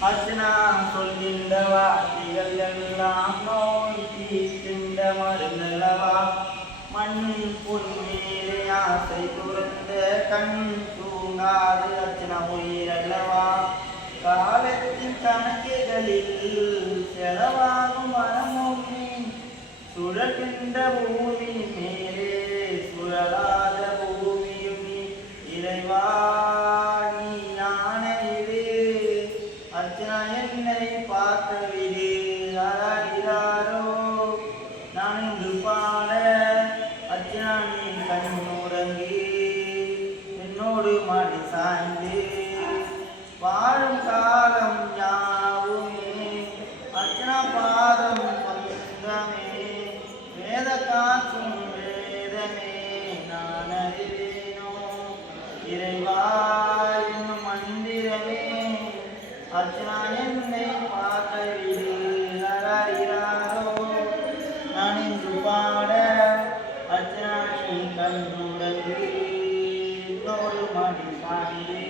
அர்ச்சனா சொல்கின்ற வார்த்தைகள் எல்லாம் நோய் தீர்க்கின்ற மருந்தளவா மண்ணில் பொன்மேலே ஆசை துறந்த கண் தூங்காது அர்ச்சனா உயிரல்லவா காலத்தின் கணக்குகளில் செலவாகும் மனமோக்கி சுழற்கின்ற பூமி மேலே சுழலாத பூமியும் நீ இறைவா நீ ஞானவிடு அர்ச்சனா என்னை பார்த்தவிடு அராடிராரோ நான் இங்கு பாட அர்ச்சனா நீ கண்ணுறங்கி என்னோடு மாடி சாய்ந்து வாழும் காலம் யாவுமே அர்ச்சனா பாதம் சொந்தமே வேத காற்றும் வேதமே நான் அறிவேனோ இறைவா என்னும் மந்திரமே அர்ச்சனா என்னை பார்த்தவிடு அராரிராரோ நான் இங்கு பாட அர்ச்சனா நீ கண்ணுறங்கி என்னோடு மாடி சாய்ந்து